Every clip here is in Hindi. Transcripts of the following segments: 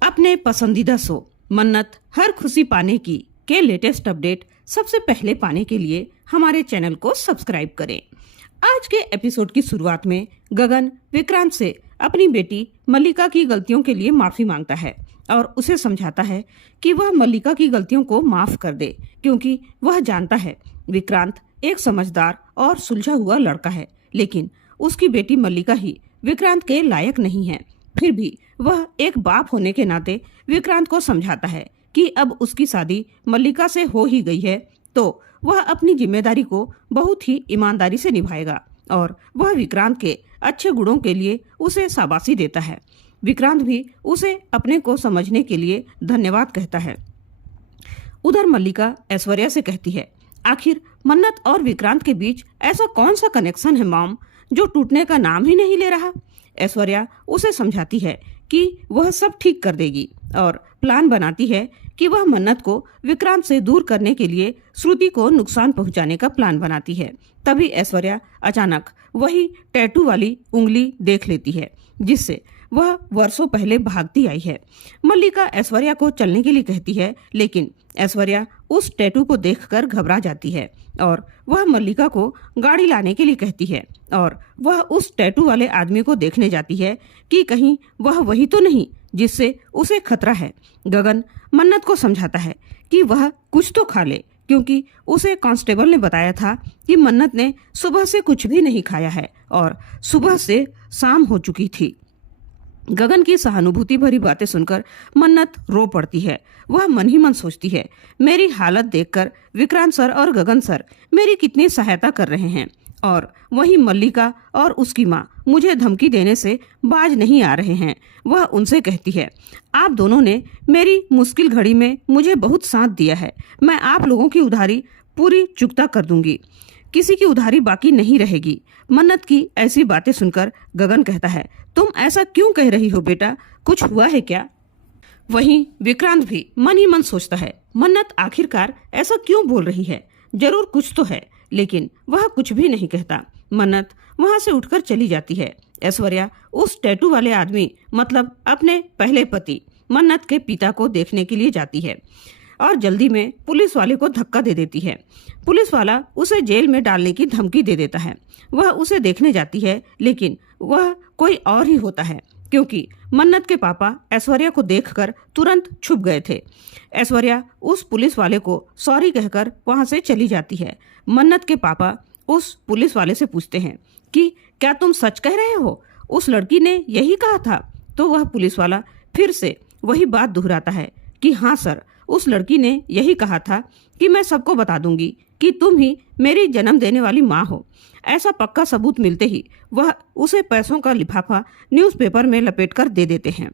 अपने पसंदीदा शो मन्नत हर खुशी पाने की के लेटेस्ट अपडेट सबसे पहले पाने के लिए हमारे चैनल को सब्सक्राइब करें। आज के एपिसोड की शुरुआत में गगन विक्रांत से अपनी बेटी मल्लिका की गलतियों के लिए माफी मांगता है और उसे समझाता है कि वह मल्लिका की गलतियों को माफ कर दे, क्योंकि वह जानता है विक्रांत एक समझदार और सुलझा हुआ लड़का है, लेकिन उसकी बेटी मल्लिका ही विक्रांत के लायक नहीं है। फिर भी वह एक बाप होने के नाते विक्रांत को समझाता है कि अब उसकी शादी मल्लिका से हो ही गई है तो वह अपनी जिम्मेदारी को बहुत ही ईमानदारी से निभाएगा और वह विक्रांत के अच्छे गुणों के लिए उसे शाबाशी देता है। विक्रांत भी उसे अपने को समझने के लिए धन्यवाद कहता है। उधर मल्लिका ऐश्वर्या से कहती है, आखिर मन्नत और विक्रांत के बीच ऐसा कौन सा कनेक्शन है मॉम जो टूटने का नाम ही नहीं ले रहा। ऐश्वर्या उसे समझाती है कि वह सब ठीक कर देगी और प्लान बनाती है कि वह मन्नत को विक्रांत से दूर करने के लिए श्रुति को नुकसान पहुंचाने का प्लान बनाती है। तभी ऐश्वर्या अचानक वही टैटू वाली उंगली देख लेती है जिससे वह वर्षों पहले भागती आई है। मल्लिका ऐश्वर्या को चलने के लिए कहती है, लेकिन ऐश्वर्या उस टैटू को देखकर घबरा जाती है और वह मल्लिका को गाड़ी लाने के लिए कहती है और वह उस टैटू वाले आदमी को देखने जाती है कि कहीं वह वही तो नहीं जिससे उसे खतरा है। गगन मन्नत को समझाता है कि वह कुछ तो खा ले, क्योंकि उसे कांस्टेबल ने बताया था कि मन्नत ने सुबह से कुछ भी नहीं खाया है और सुबह से शाम हो चुकी थी। गगन की सहानुभूति भरी बातें सुनकर मन्नत रो पड़ती है। वह मन ही मन सोचती है, मेरी हालत देखकर विक्रांत सर और गगन सर मेरी कितनी सहायता कर रहे हैं और वहीं मल्लिका और उसकी माँ मुझे धमकी देने से बाज नहीं आ रहे हैं। वह उनसे कहती है, आप दोनों ने मेरी मुश्किल घड़ी में मुझे बहुत साथ दिया है। मैं आप लोगों की उधारी पूरी चुकता कर दूंगी, किसी की उधारी बाकी नहीं रहेगी। मन्नत की ऐसी बातें सुनकर गगन कहता है, तुम ऐसा क्यों कह रही हो बेटा, कुछ हुआ है क्या। वहीं विक्रांत भी मन ही मन सोचता है, मन्नत आखिरकार ऐसा क्यों बोल रही है, जरूर कुछ तो है, लेकिन वह कुछ भी नहीं कहता। मन्नत वहां से उठकर चली जाती है। ऐश्वर्या उस टैटू वाले आदमी मतलब अपने पहले पति मन्नत के पिता को देखने के लिए जाती है और जल्दी में पुलिस वाले को धक्का दे देती है। पुलिस वाला उसे जेल में डालने की धमकी दे देता है। वह उसे देखने जाती है, लेकिन वह कोई और ही होता है, क्योंकि मन्नत के पापा ऐश्वर्या को देखकर तुरंत छुप गए थे। ऐश्वर्या उस पुलिस वाले को सॉरी कहकर वहां से चली जाती है। मन्नत के पापा उस पुलिस वाले से पूछते हैं कि क्या तुम सच कह रहे हो, उस लड़की ने यही कहा था। तो वह पुलिस वाला फिर से वही बात दोहराता है कि हाँ सर, उस लड़की ने यही कहा था कि मैं सबको बता दूंगी कि तुम ही मेरी जन्म देने वाली माँ हो। ऐसा पक्का सबूत मिलते ही वह उसे पैसों का लिफाफा न्यूज़पेपर में लपेटकर दे देते हैं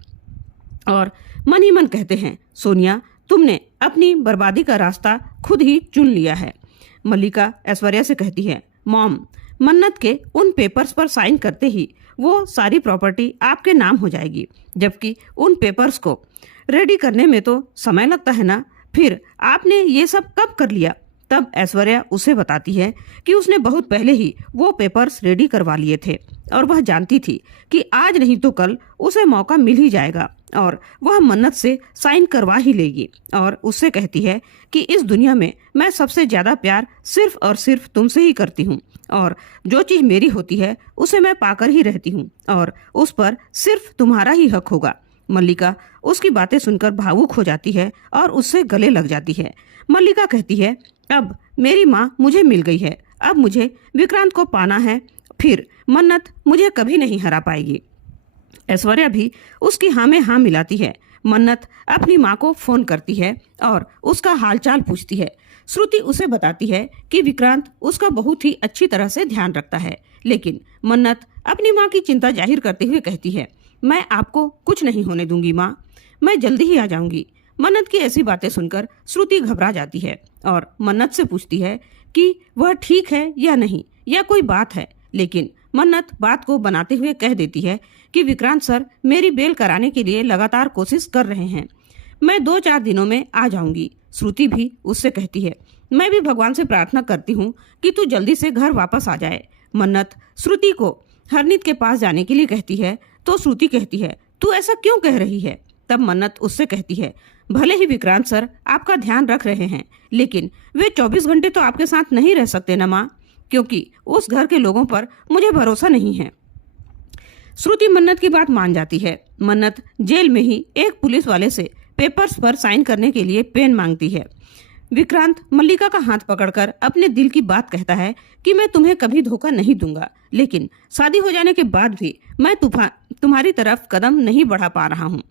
और मन ही मन कहते हैं, सोनिया तुमने अपनी बर्बादी का रास्ता खुद ही चुन लिया है। मल्लिका ऐश्वर्या से कहती है, मॉम मन्नत के उन पेपर्स पर साइन करते ही वो सारी प्रॉपर्टी आपके नाम हो जाएगी, जबकि उन पेपर्स को रेडी करने में तो समय लगता है ना, फिर आपने ये सब कब कर लिया। तब ऐश्वर्या उसे बताती है कि उसने बहुत पहले ही वो पेपर्स रेडी करवा लिए थे और वह जानती थी कि आज नहीं तो कल उसे मौका मिल ही जाएगा और वह मन्नत से साइन करवा ही लेगी और उससे कहती है कि इस दुनिया में मैं सबसे ज्यादा प्यार सिर्फ और सिर्फ तुमसे ही करती हूँ और जो चीज मेरी होती है उसे मैं पाकर ही रहती हूँ और उस पर सिर्फ तुम्हारा ही हक होगा। मल्लिका उसकी बातें सुनकर भावुक हो जाती है और उससे गले लग जाती है। मल्लिका कहती है, अब मेरी माँ मुझे मिल गई है, अब मुझे विक्रांत को पाना है, फिर मन्नत मुझे कभी नहीं हरा पाएगी। ऐश्वर्या भी उसकी हाँ में हाँ मिलाती है। मन्नत अपनी माँ को फोन करती है और उसका हालचाल पूछती है। श्रुति उसे बताती है कि विक्रांत उसका बहुत ही अच्छी तरह से ध्यान रखता है, लेकिन मन्नत अपनी माँ की चिंता जाहिर करते हुए कहती है, मैं आपको कुछ नहीं होने दूंगी माँ, मैं जल्दी ही आ जाऊंगी। मन्नत की ऐसी बातें सुनकर श्रुति घबरा जाती है और मन्नत से पूछती है कि वह ठीक है या नहीं, या कोई बात है, लेकिन मन्नत बात को बनाते हुए कह देती है कि विक्रांत सर मेरी बेल कराने के लिए लगातार कोशिश कर रहे हैं, मैं 2-4 दिनों में आ जाऊंगी। श्रुति भी उससे कहती है, मैं भी भगवान से प्रार्थना करती हूँ कि तू जल्दी से घर वापस आ जाए। मन्नत श्रुति को हरनीत के पास जाने के लिए कहती है तो श्रुति कहती है, तू ऐसा क्यों कह रही है, तब मन्नत उससे कहती है, भले ही विक्रांत सर आपका ध्यान रख रहे हैं, लेकिन वे 24 घंटे तो आपके साथ नहीं रह सकते ना माँ, क्योंकि उस घर के लोगों पर मुझे भरोसा नहीं है। श्रुति मन्नत की बात मान जाती है। मन्नत जेल में ही एक पुलिस वाले से पेपर्स पर साइन करने के लिए पेन मांगती है। विक्रांत मल्लिका का हाथ पकड़कर अपने दिल की बात कहता है कि मैं तुम्हें कभी धोखा नहीं दूंगा, लेकिन शादी हो जाने के बाद भी मैं तुम्हारी तरफ कदम नहीं बढ़ा पा रहा हूँ।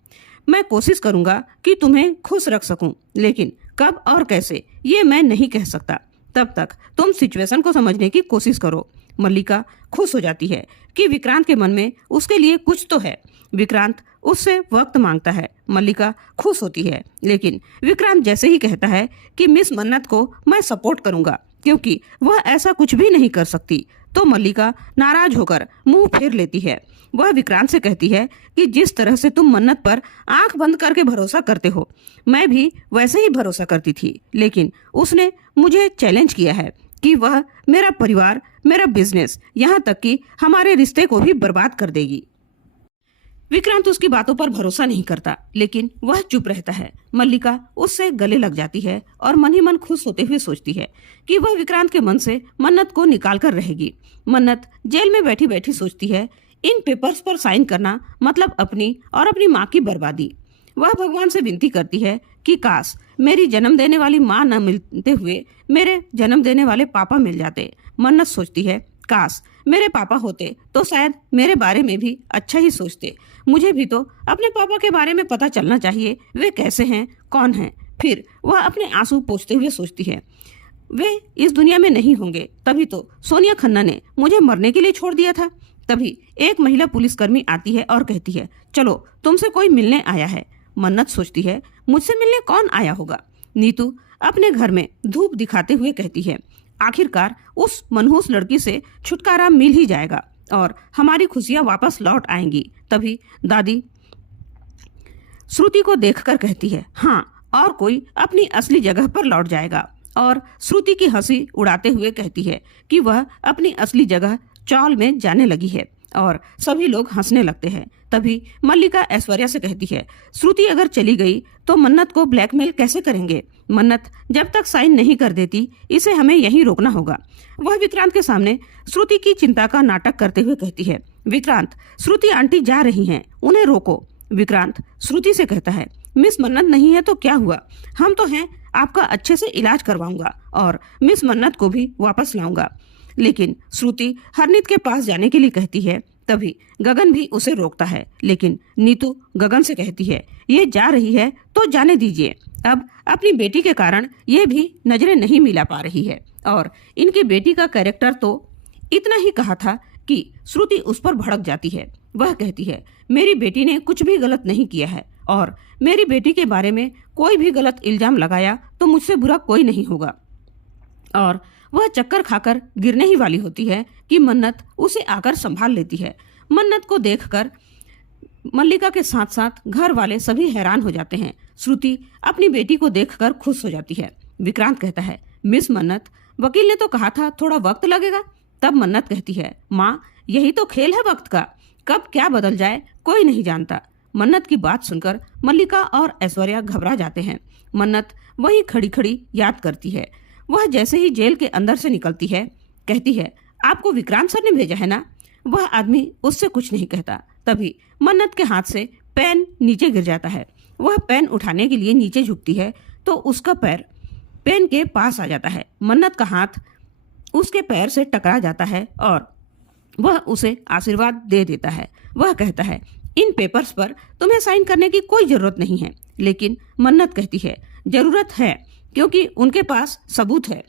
मैं कोशिश करूंगा कि तुम्हें खुश रख सकूं, लेकिन कब और कैसे ये मैं नहीं कह सकता। तब तक तुम सिचुएशन को समझने की कोशिश करो। मल्लिका खुश हो जाती है कि विक्रांत के मन में उसके लिए कुछ तो है। विक्रांत उससे वक्त मांगता है। मल्लिका खुश होती है, लेकिन विक्रांत जैसे ही कहता है कि मिस मन्नत को मैं सपोर्ट करूंगा क्योंकि वह ऐसा कुछ भी नहीं कर सकती, तो मल्लिका नाराज होकर मुंह फेर लेती है। वह विक्रांत से कहती है कि जिस तरह से तुम मन्नत पर आंख बंद करके भरोसा करते हो, मैं भी वैसे ही भरोसा करती थी, लेकिन उसने मुझे चैलेंज किया है कि वह मेरा परिवार, मेरा बिजनेस, यहाँ तक कि हमारे रिश्ते को भी बर्बाद कर देगी। विक्रांत उसकी बातों पर भरोसा नहीं करता, लेकिन वह चुप रहता है। मल्लिका उससे गले लग जाती है और मन ही मन खुश होते हुए सोचती है कि वह विक्रांत के मन से मन्नत को निकाल कर रहेगी। मन्नत जेल में बैठी बैठी सोचती है, इन पेपर्स पर साइन करना मतलब अपनी और अपनी माँ की बर्बादी। वह भगवान से विनती करती है कि काश मेरी जन्म देने वाली माँ न मिलते हुए मेरे जन्म देने वाले पापा मिल जाते। मन्नत सोचती है, काश मेरे पापा होते तो शायद मेरे बारे में भी अच्छा ही सोचते। मुझे भी तो अपने पापा के बारे में पता चलना चाहिए, वे कैसे हैं, कौन हैं। फिर वह अपने आंसू पोंछते हुए सोचती है, वे इस दुनिया में नहीं होंगे, तभी तो सोनिया खन्ना ने मुझे मरने के लिए छोड़ दिया था। तभी एक महिला पुलिसकर्मी आती है और कहती है, चलो तुमसे कोई मिलने आया है। मन्नत सोचती है, मुझसे मिलने कौन आया होगा। नीतू अपने घर में धूप दिखाते हुए कहती है, आखिरकार उस मनहूस लड़की से छुटकारा मिल ही जाएगा और हमारी खुशियां वापस लौट आएंगी। तभी दादी श्रुति को देखकर कहती है, हाँ, और कोई अपनी असली जगह पर लौट जाएगा। और श्रुति की हंसी उड़ाते हुए कहती है कि वह अपनी असली जगह चौल में जाने लगी है और सभी लोग हंसने लगते हैं। तभी मल्लिका ऐश्वर्या से कहती है, श्रुति अगर चली गई तो मन्नत को ब्लैकमेल कैसे करेंगे। मन्नत जब तक साइन नहीं कर देती, इसे हमें यहीं रोकना होगा। वह विक्रांत के सामने श्रुति की चिंता का नाटक करते हुए कहती है, विक्रांत, श्रुति आंटी जा रही हैं, उन्हें रोको। विक्रांत श्रुति से कहता है, मिस मन्नत नहीं है तो क्या हुआ, हम तो हैं, आपका अच्छे से इलाज करवाऊंगा और मिस मन्नत को भी वापस लाऊंगा। लेकिन श्रुति हरनीत के पास जाने के लिए कहती है। तभी गगन भी उसे रोकता है, लेकिन नीतू गगन से कहती है, ये जा रही है तो जाने दीजिए। अब अपनी बेटी के कारण ये भी नजरें नहीं मिला पा रही है और इनकी बेटी का कैरेक्टर तो इतना ही कहा था कि श्रुति उस पर भड़क जाती है। वह कहती है, मेरी बेटी ने कुछ भी गलत नहीं किया है और मेरी बेटी के बारे में कोई भी गलत इल्जाम लगाया तो मुझसे बुरा कोई नहीं होगा। और वह चक्कर खाकर गिरने ही वाली होती है कि मन्नत उसे आकर संभाल लेती है। मन्नत को देखकर मल्लिका के साथ साथ घर वाले सभी हैरान हो जाते हैं। श्रुति अपनी बेटी को देखकर खुश हो जाती है। विक्रांत कहता है, मिस मन्नत, वकील ने तो कहा था थोड़ा वक्त लगेगा। तब मन्नत कहती है, माँ, यही तो खेल है वक्त का, कब क्या बदल जाए कोई नहीं जानता। मन्नत की बात सुनकर मल्लिका और ऐश्वर्या घबरा जाते हैं। मन्नत वही खड़ी खड़ी याद करती है। वह जैसे ही जेल के अंदर से निकलती है, कहती है, आपको विक्रांत सर ने भेजा है ना। वह आदमी उससे कुछ नहीं कहता। तभी मन्नत के हाथ से पेन नीचे गिर जाता है। वह पेन उठाने के लिए नीचे झुकती है तो उसका पैर पेन के पास आ जाता है। मन्नत का हाथ उसके पैर से टकरा जाता है और वह उसे आशीर्वाद दे देता है। वह कहता है, इन पेपर्स पर तुम्हें साइन करने की कोई जरूरत नहीं है। लेकिन मन्नत कहती है, जरूरत है, क्योंकि उनके पास सबूत है।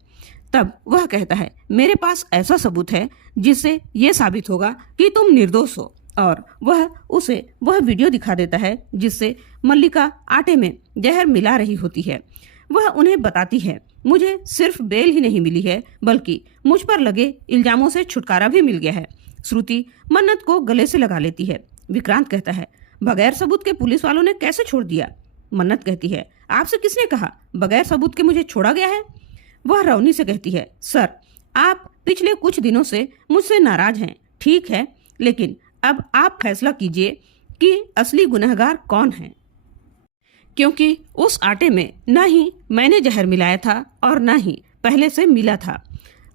तब वह कहता है, मेरे पास ऐसा सबूत है जिससे यह साबित होगा कि तुम निर्दोष हो। और वह उसे वह वीडियो दिखा देता है जिससे मल्लिका आटे में जहर मिला रही होती है। वह उन्हें बताती है, मुझे सिर्फ बेल ही नहीं मिली है, बल्कि मुझ पर लगे इल्जामों से छुटकारा भी मिल गया है। श्रुति मन्नत को गले से लगा लेती है। विक्रांत कहता है, बगैर सबूत के पुलिस वालों ने कैसे छोड़ दिया। मन्नत कहती है, आपसे किसने कहा बगैर सबूत के मुझे छोड़ा गया है। वह रवनी से कहती है, सर, आप पिछले कुछ दिनों से मुझसे नाराज हैं, ठीक है, लेकिन अब आप फैसला कीजिए कि असली गुनहगार कौन है। क्योंकि उस आटे में न ही मैंने जहर मिलाया था और न ही पहले से मिला था।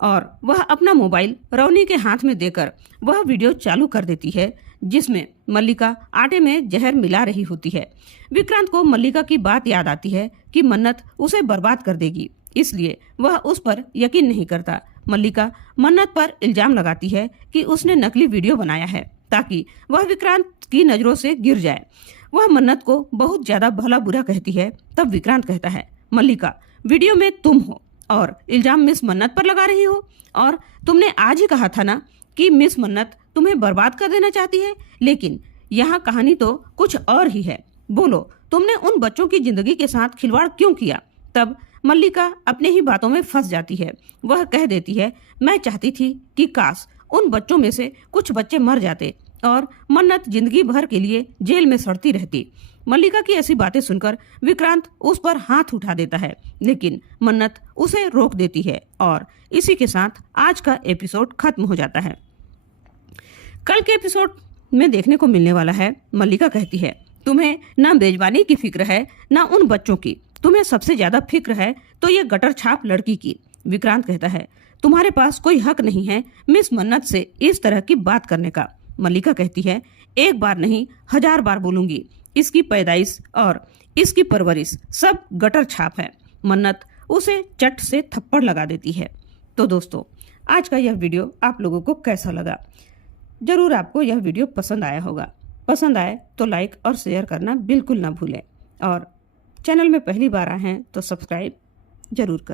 और वह अपना मोबाइल रोनी के हाथ में देकर वह वीडियो चालू कर देती है जिसमें मल्लिका आटे में जहर मिला रही होती है। विक्रांत को मल्लिका की बात याद आती है कि मन्नत उसे बर्बाद कर देगी, इसलिए वह उस पर यकीन नहीं करता। मल्लिका मन्नत पर इल्जाम लगाती है कि उसने नकली वीडियो बनाया है ताकि वह विक्रांत की नजरों से गिर जाए। वह मन्नत को बहुत ज्यादा भला बुरा कहती है। तब विक्रांत कहता है, मल्लिका, वीडियो में तुम हो और इल्जाम मिस मन्नत पर लगा रही हो, और तुमने आज ही कहा था ना कि मिस मन्नत तुम्हें बर्बाद कर देना चाहती है, लेकिन यहाँ कहानी तो कुछ और ही है। बोलो, तुमने उन बच्चों की जिंदगी के साथ खिलवाड़ क्यों किया? तब मल्लिका अपने ही बातों में फंस जाती है। वह कह देती है, मैं चाहती थी कि काश उन बच्चों में से कुछ बच्चे मर जाते और मन्नत जिंदगी भर के लिए जेल में सड़ती रहती। मल्लिका की ऐसी बातें सुनकर विक्रांत उस पर हाथ उठा देता है, लेकिन मन्नत उसे रोक देती है और इसी के साथ आज का एपिसोड खत्म हो जाता है। कल के एपिसोड में देखने को मिलने वाला है, मल्लिका कहती है, तुम्हें ना बेजबानी की फिक्र है ना उन बच्चों की, तुम्हें सबसे ज्यादा फिक्र है तो ये गटर छाप लड़की की। विक्रांत कहता है, तुम्हारे पास कोई हक नहीं है मिस मन्नत से इस तरह की बात करने का। मल्लिका कहती है, एक बार नहीं 1000 बार बोलूंगी, इसकी पैदाइश और इसकी परवरिश सब गटर छाप है। मन्नत उसे चट से थप्पड़ लगा देती है। तो दोस्तों, आज का यह वीडियो आप लोगों को कैसा लगा? जरूर आपको यह वीडियो पसंद आया होगा। पसंद आए तो लाइक और शेयर करना बिल्कुल ना भूलें, और चैनल में पहली बार आए हैं तो सब्सक्राइब जरूर करें।